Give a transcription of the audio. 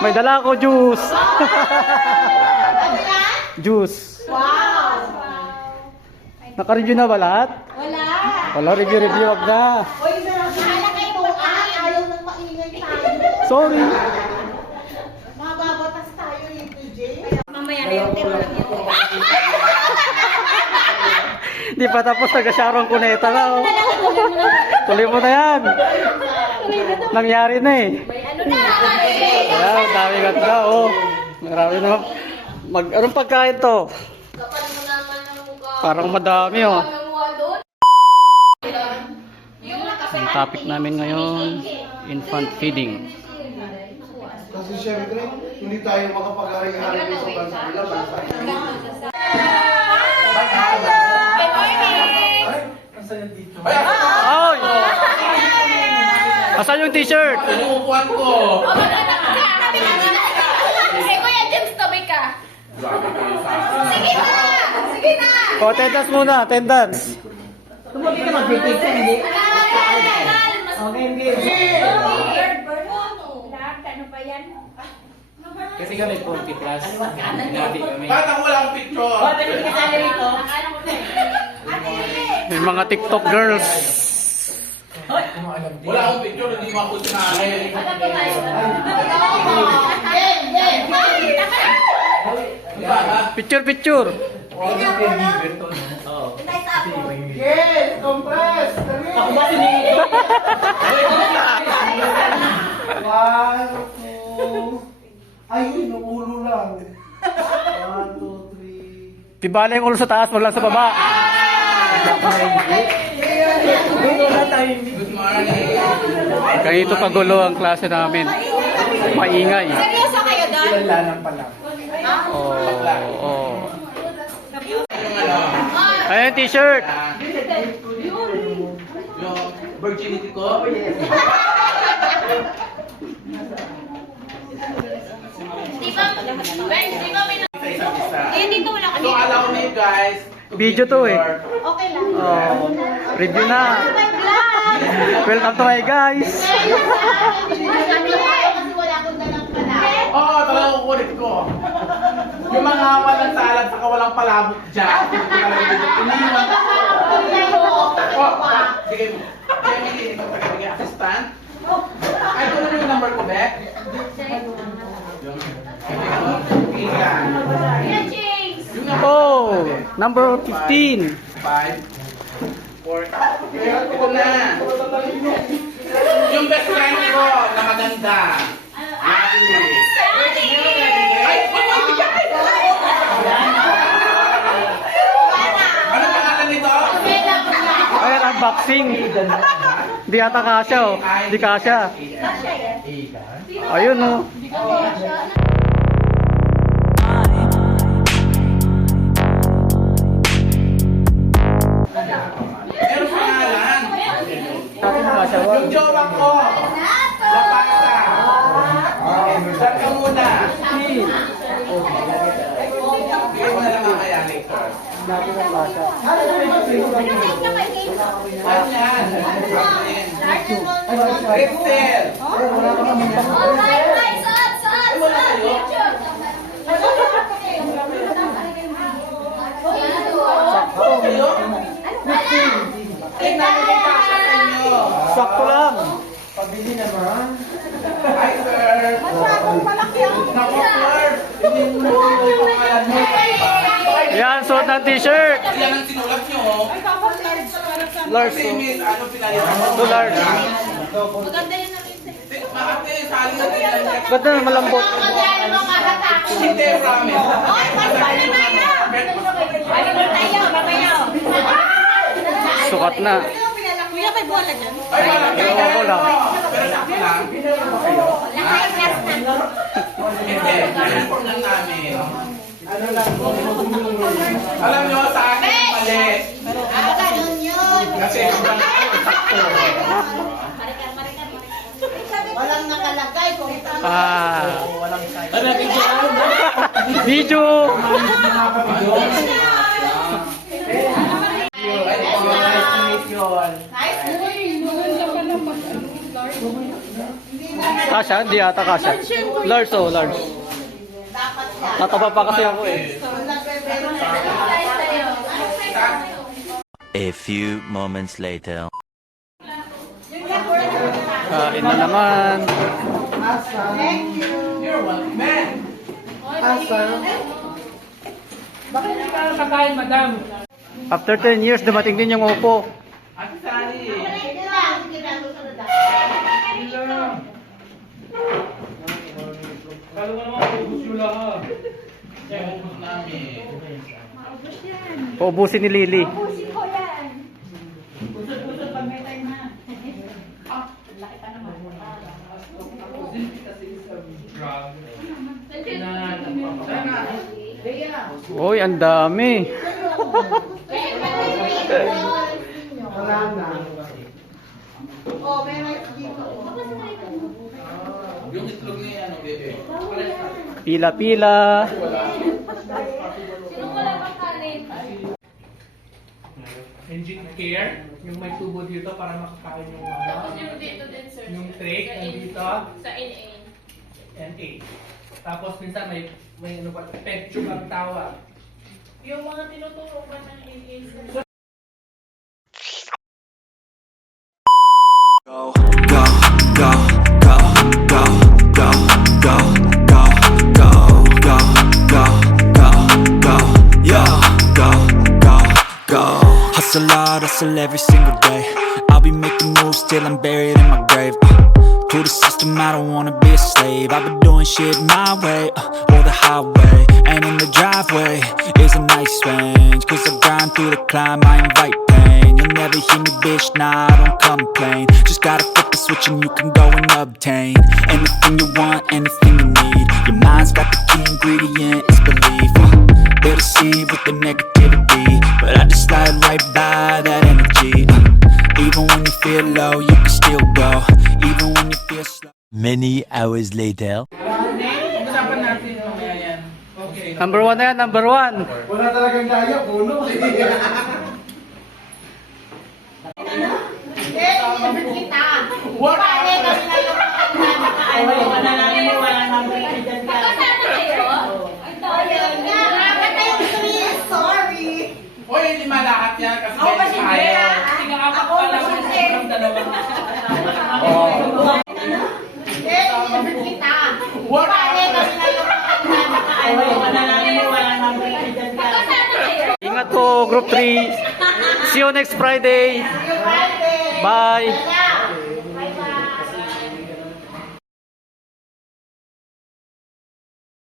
May dala ako juice. Juice. Wow! Naka-review na ba lahat? Wala! Wala, review, wag na. Uy, nahala kayo ito ayaw nang maingay tayo. Sorry. Mababatas tayo yung PJ. Mamaya na yung tiro lang yun. Di pa tapos, taga-Sharon Cuneta na. Oh. Tuloy mo na yan. Nangyari na eh. May ano na. Ayan, dami ganda oh. Marami na. Anong pagkain to? Kapal mo naman ang mukha. Parang madami oh. Ang mukha doon. Yung Ang topic namin ngayon, infant feeding. Kasi syempre, hindi tayo makapag-hari-hari sa bansa nila. Ay! Asan yung t-shirt? Inuupuan ko. Hey, Kuya James, tabi ka. Sige na! Sige na! O, attendance muna, attendance. Tumabi ka mag-pipig ka, hindi? Okay, ano pa yan? Kasi kami 40 plus. Hinati kami. Bakit ako wala akong picture? May mga TikTok girls. Wala akong picture, hindi mo ako sinali. Picture, picture. Yes! Compress! Ako ba One, two... Ayun, yung ulo lang. 1, 2, 3... Tibala yung ulo sa taas, wala sa baba. Good morning. Ganito kagulo ang klase namin. Maingay. Seryoso kayo doon? Oh, oh. Yung ano, Ayan, t-shirt. yung virginity ko. Di ba? Ben, di ba may Isa-isa. Eh, dito wala kami. So, allow me guys to Video give to you eh. your- Okay lang. Oh, review na. Welcome to my guys. Kasi wala akong dalang pala. Oo, talagang kukulit ko. Yung mga walang salad saka walang palabok dyan. Iniwan. Oh, sige mo. Jamie, ikaw tagaling assistant. Ay, ito na yung number ko, Bek. Iyan. Kuya James! Yung number Oh, ko, Bek. number 15. 5, 4, ito na. Yung best friend ko na maganda. Lovely. Ay, ano pangalan nito? Ayan, unboxing. Di ata kasya oh. Di kasya. Ayun oh. Meron pangalan. Natin kasya. Yung jowa ko. Lapasa. Saan ka muna? Bigay mo na lang mamaya later. Natin ang kasya. Ano yan? Excel. Oh, hi, saan, saan, Wala saan? kayo? Picture. Kayo? Tingnan mo yung kasya sa inyo. Sakto lang. Pabili naman. Hi, sir. Naku, sir. Hindi mo yung pangalan mo. Yan, suot ng t-shirt. Yan ang sinulat nyo. Large. Kasi may ano pinalitan mo. To large. Makati, sali na din yan. Ba't na malambot? Hindi, promise. Sukat na. Kuya, may bola dyan. Ay, malaki. Ewan ko lang. Pero sakto lang. Hindi, inform lang namin. Alam nyo, sa akin mali. Ganun yun. Kasi sobrang sakto. Walang nakalagay kung Ah. Video. Ay, Nice Kasha? Hindi ata kasha. Large oh, large. Dapat yan. Tataba pa kasi ako eh. Kung nagbe-bero na A few moments later. Kain na naman. Asa? Thank you. You're welcome. Man! Asa? Bakit hindi ka kakain, madam? After 10 years, dumating din yung Oppo. Ate Sally! Sige lang, sige lang. Susunod na. Kalo ka naman, ubus yung lahat. Ubus namin. Paubusin ni Lily. Uy, ang dami. Wala na. Oh, may rice dito. Yung itlog niya ano, bebe? Pila-pila. Sinong wala pang kanin? Engine care, yung may tubo dito para makakain yung Tapos yung dito din, sir. yung tray Sa nandito Sa NA. and 8. Tapos minsan may ano pa, pet tube ang tawag. Yung mga tinuturo ba ng NA, sir? Go, go, go, go, go, go, go, go, go, go, go, go, go, yo, go, go, go. Hustle hard, hustle every single day. I'll be making moves till I'm buried in my grave. To the system, I don't wanna be a slave. I've been doing shit my way, or the highway. And in the driveway is a nice range. Cause I grind through the climb, I invite pain. You'll never hear me, bitch, nah, I don't complain. Just gotta flip the switch and you can go and obtain anything you want, anything you need. Your mind's got the key ingredient, it's belief. They deceive with the negativity, but I just slide right by that energy. Even when you feel low, you can still go. Even when you feel slow. Many hours later. Usapan natin mamaya yan. Okay. Number 1 na yan, number 1. Wala talagang daya, puno. Kita. Pare kami na yung wala namin. Kasama kayo? Ayun nga. Dapat na yung three. Sorry. Hoy, hindi malahat yan kasi Oh, ganyan sige. tayo. Ika-apat Ako, pa lang kasi- yung dalawa. Kita. What? Pare kami na yung wala namin. Kasama kayo? Ingat po, Group 3. See you next Friday. Friday. Bye. Wala.